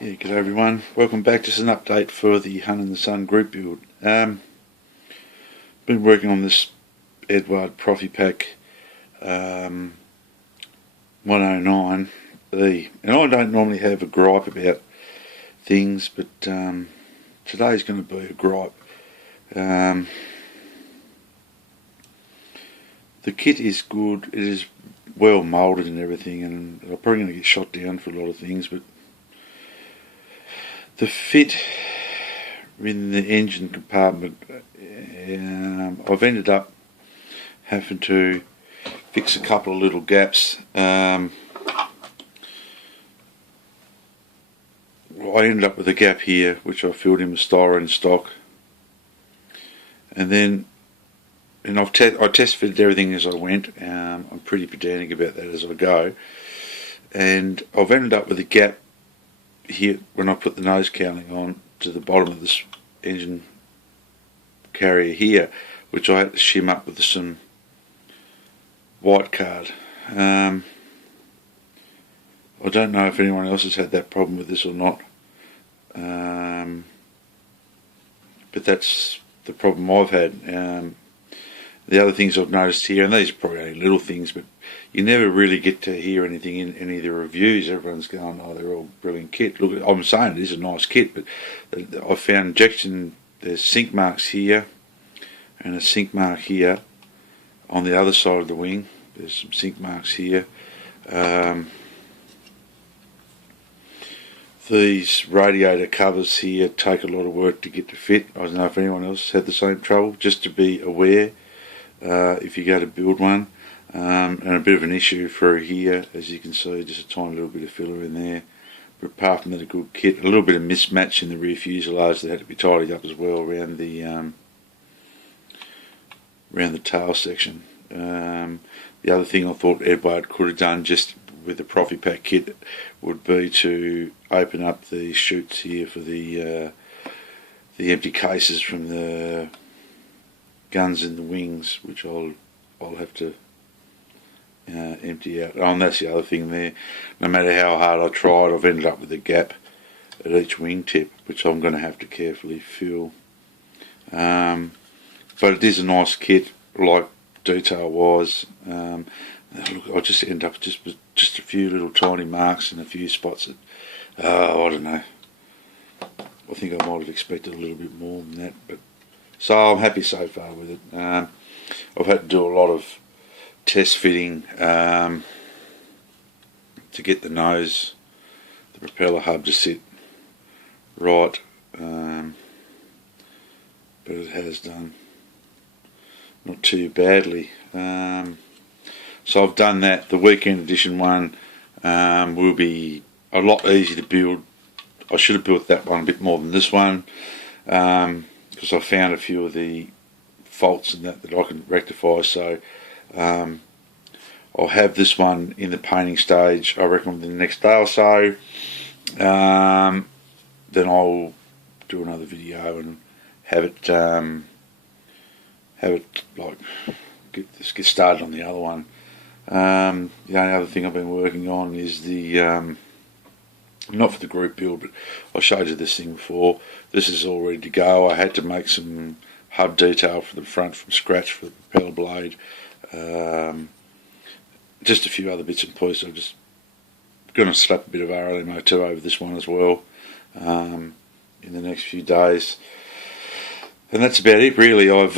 Yeah, g'day everyone. Welcome back. Just an update for the Hun and the Sun group build. Been working on this Edward Profi Pack 109E, and I don't normally have a gripe about things, but today's going to be a gripe. The kit is good. It is well moulded and everything, and I'm probably going to get shot down for a lot of things, but the fit in the engine compartment, I've ended up having to fix a couple of little gaps. I ended up with a gap here, which I filled in with styrene stock, and then I test fitted everything as I went. I'm pretty pedantic about that as I go, and I've ended up with a gap here when I put the nose cowling on to the bottom of this engine carrier here, which I had to shim up with some white card. I don't know if anyone else has had that problem with this or not, but that's the problem I've had. The other things I've noticed here, and these are probably only little things, but you never really get to hear anything in any of the reviews. Everyone's going, oh, they're all brilliant kit. Look, I'm saying it is a nice kit, but I found injection, there's sink marks here and a sink mark here on the other side of the wing. There's some sink marks here. These radiator covers here take a lot of work to get to fit. I don't know if anyone else had the same trouble. Just to be aware, if you go to build one, and a bit of an issue for here, as you can see, just a tiny little bit of filler in there, but apart from that, a good kit. A little bit of mismatch in the rear fuselage that had to be tidied up as well around the tail section. The other thing I thought Edward could have done just with the Profi Pack kit would be to open up the chutes here for the empty cases from the guns in the wings, which I'll have to empty out. Oh, and that's the other thing there. No matter how hard I tried, I've ended up with a gap at each wingtip, which I'm going to have to carefully fill. But it is a nice kit, like detail wise. Look, I just end up with just a few little tiny marks in a few spots that, I don't know. I think I might have expected a little bit more than that, but so I'm happy so far with it. I've had to do a lot of test fitting to get the nose, the propeller hub to sit right, but it has done not too badly. So I've done that. The weekend edition one will be a lot easier to build. I should have built that one a bit more than this one, because I found a few of the faults in that I can rectify. So I'll have this one in the painting stage, I reckon, within the next day or so. Then I'll do another video and have it like get started on the other one. The only other thing I've been working on is the not for the group build, but I showed you this thing before. This is all ready to go. I had to make some hub detail for the front from scratch for the propeller blade. Just a few other bits and pieces. I'm just going to slap a bit of RLMO2 over this one as well in the next few days. And that's about it really. I've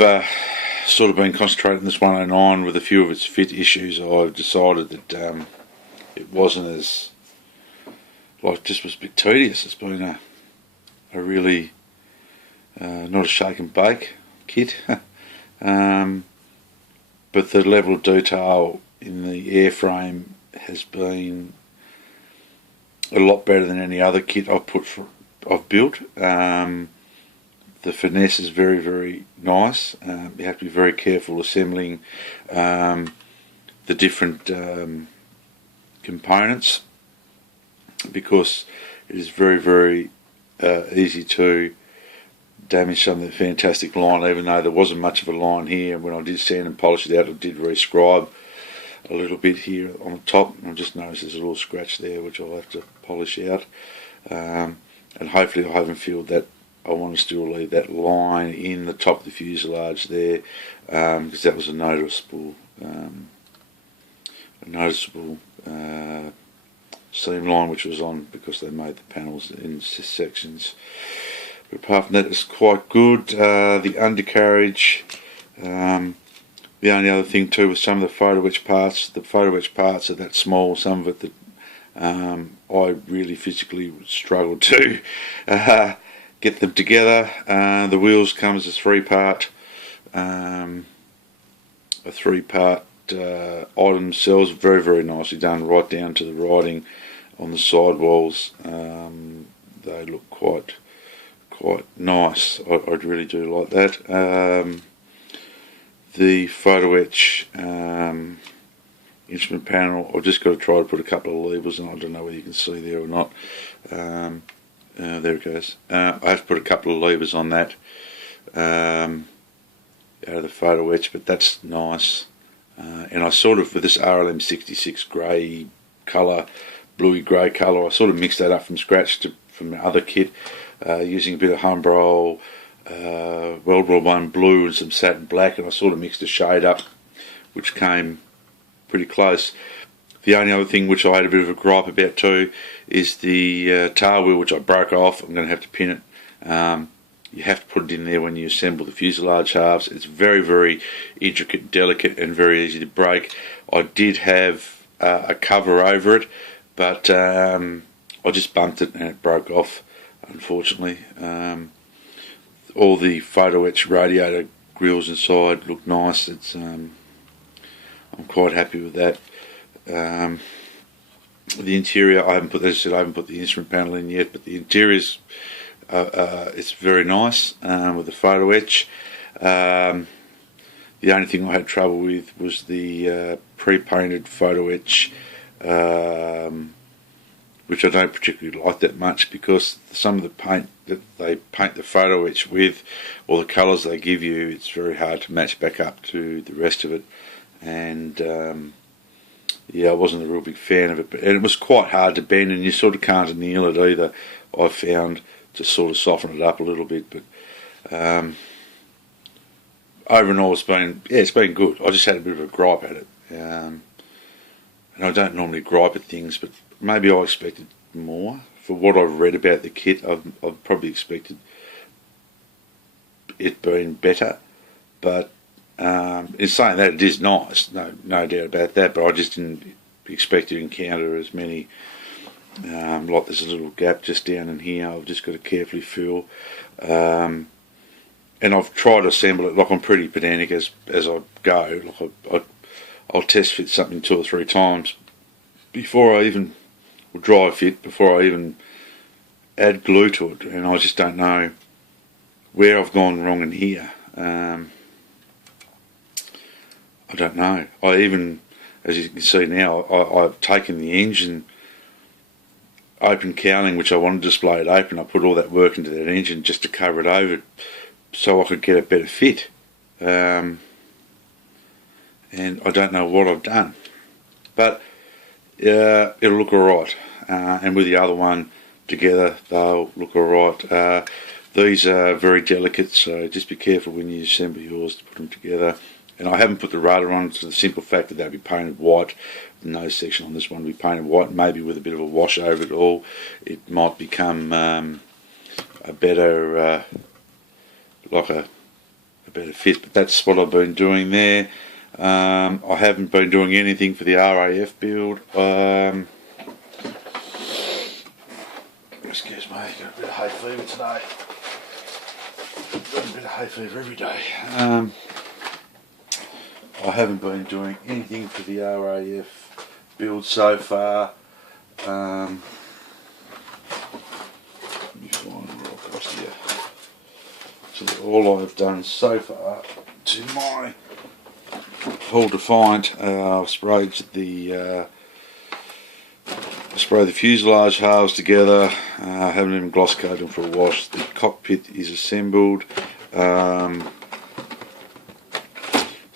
sort of been concentrating on this 109 with a few of its fit issues. I've decided that it wasn't as, like, just was a bit tedious. It's been a really not a shake and bake kit, but the level of detail in the airframe has been a lot better than any other kit I've built. The finesse is very, very nice. You have to be very careful assembling the different components, because it is very, very easy to damage some of the fantastic line, even though there wasn't much of a line here. When I did sand and polish it out, I did rescribe a little bit here on the top. I just noticed there's a little scratch there which I'll have to polish out. and hopefully I haven't filled that. I want to still leave that line in the top of the fuselage there, because that was a noticeable seam line which was on, because they made the panels in sections. But apart from that, it's quite good. The undercarriage, the only other thing too was some of the photo etch parts. The photo etch parts are that small, some of it that I really physically struggled to get them together. The wheels come as a three-part item themselves, very, very nicely done, right down to the writing on the sidewalls. They look quite nice. I really do like that. The photo etch instrument panel, I've just got to try to put a couple of levers in. I don't know whether you can see there or not. There it goes. I have to put a couple of levers on that out of the photo etch, but that's nice. And I sort of, with this RLM 66 grey colour, bluey grey colour, I sort of mixed that up from scratch from the other kit, using a bit of Humbrol, World War I blue and some satin black, and I sort of mixed a shade up which came pretty close. The only other thing which I had a bit of a gripe about too is the tail wheel, which I broke off. I'm going to have to pin it. You have to put it in there when you assemble the fuselage halves. It's very, very intricate, delicate, and very easy to break. I did have a cover over it, but I just bumped it and it broke off, unfortunately. All the photo etch radiator grills inside look nice. It's I'm quite happy with that. The interior, I haven't put, as I said, I haven't put the instrument panel in yet, but the interior's it's very nice with the photo etch. The only thing I had trouble with was the pre-painted photo etch, which I don't particularly like that much, because some of the paint that they paint the photo etch with, or the colours they give you, it's very hard to match back up to the rest of it. And yeah, I wasn't a real big fan of it, and it was quite hard to bend, and you sort of can't anneal it either, I found, to sort of soften it up a little bit. But over and all, it's been good. I just had a bit of a gripe at it, and I don't normally gripe at things, but maybe I expected more. For what I've read about the kit, I've probably expected it being better, but in saying that, it is nice, no doubt about that, but I just didn't expect to encounter as many. Like there's a little gap just down in here, I've just got to carefully fill. And I've tried to assemble it, like I'm pretty pedantic as I go. Like I'll test fit something 2 or 3 times before I even, or dry fit, before I even add glue to it, and I just don't know where I've gone wrong in here. I don't know. I even, as you can see now, I've taken the engine open cowling, which I wanted to display it open. I put all that work into that engine just to cover it over so I could get a better fit. And I don't know what I've done. But it'll look alright. And with the other one together, they'll look alright. These are very delicate, so just be careful when you assemble yours to put them together. And I haven't put the rudder on for the simple fact that they'll be painted white. The nose section on this one will be painted white, maybe with a bit of a wash over it all. It might become a better, like a better fit. But that's what I've been doing there. I haven't been doing anything for the RAF build. Excuse me, got a bit of hay fever today. Got a bit of hay fever every day. I haven't been doing anything for the RAF build so far. Let me find where I've got here. So all I've done so far, to my whole to find, I've sprayed the fuselage halves together. I haven't even gloss coated them for a wash. The cockpit is assembled.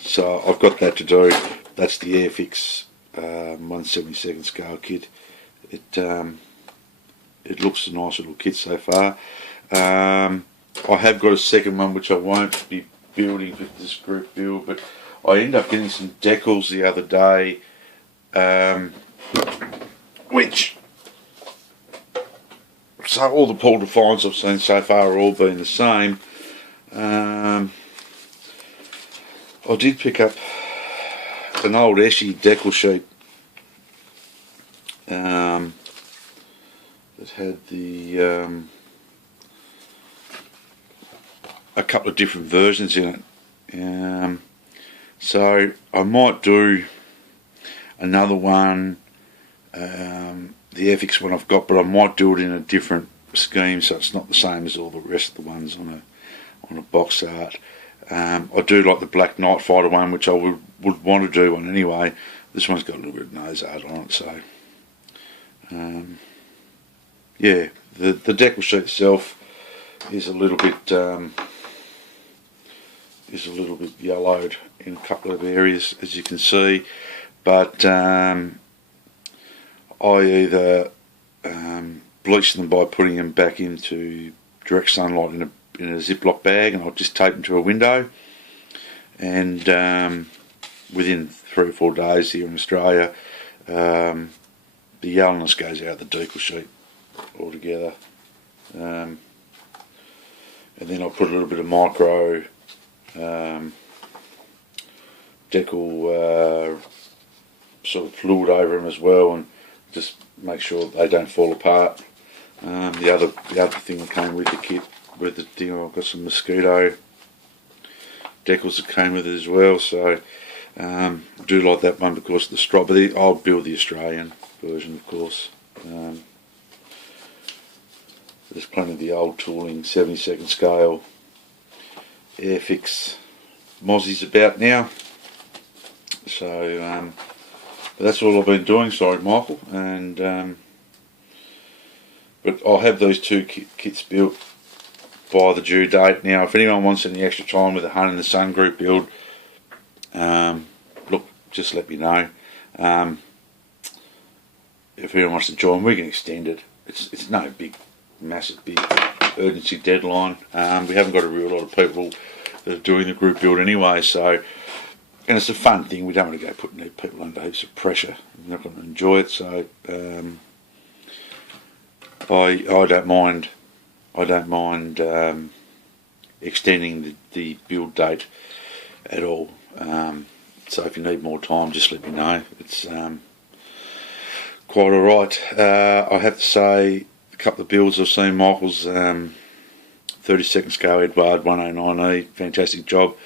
So I've got that to do. That's the Airfix 1/72 scale kit. it looks a nice little kit so far. I have got a second one which I won't be building with this group build, but I ended up getting some decals the other day, which, so all the Paul Defiance I've seen so far are all been the same. I did pick up an old Eshy decal sheet that had the a couple of different versions in it. So I might do another one, the FX one I've got, but I might do it in a different scheme so it's not the same as all the rest of the ones on a box art. I do like the Black Knight Fighter one, which I would want to do one anyway. This one's got a little bit of nose art on it, so yeah, the decal sheet itself is a little bit yellowed in a couple of areas, as you can see, but I either bleach them by putting them back into direct sunlight in a Ziploc bag, and I'll just tape them to a window, and within 3 or 4 days here in Australia, the yellowness goes out the decal sheet altogether. And then I'll put a little bit of micro decal sort of fluid over them as well, and just make sure they don't fall apart. The other thing that came with the kit, with the thing, I've got some mosquito decals that came with it as well, so I do like that one because of the stripe, but I'll build the Australian version, of course. There's plenty of the old tooling 72nd scale Airfix Mozzies about now, so but that's all I've been doing. Sorry, Michael, and but I'll have those two kits built by the due date. Now, if anyone wants any extra time with the Hunt in the Sun group build, look, just let me know. If anyone wants to join, we can extend it. It's no massive big urgency deadline. We haven't got a real lot of people that are doing the group build anyway, so, and it's a fun thing. We don't want to go putting people under heaps of pressure. They're not going to enjoy it, so I don't mind. Extending the build date at all. So if you need more time, just let me know. It's quite alright. I have to say, a couple of builds I've seen, Michael's 32nd scale Edward 109E, fantastic job.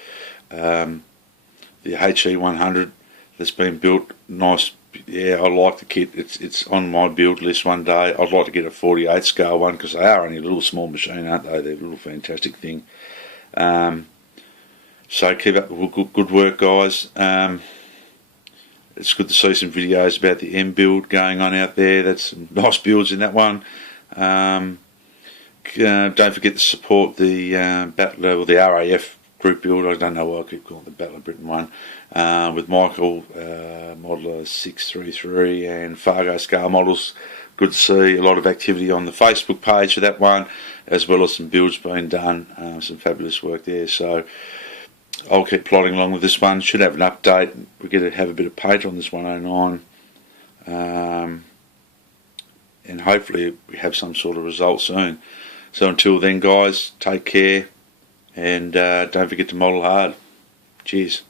The HE 100 that's been built, nice. Yeah, I like the kit. It's on my build list one day. I'd like to get a 48 scale one because they are only a little small machine, aren't they? They're a little fantastic thing. So keep up the good work, guys. It's good to see some videos about the M build going on out there. That's some nice builds in that one. Don't forget to support the the RAF group build. I don't know why I keep calling it the Battle of Britain one, with Michael, Modeler 633 and Fargo scale models. Good to see a lot of activity on the Facebook page for that one, as well as some builds being done, some fabulous work there. So I'll keep plodding along with this one. Should have an update. We're going to have a bit of paint on this 109, and hopefully we have some sort of result soon. So until then, guys, take care, and don't forget to model hard. Cheers.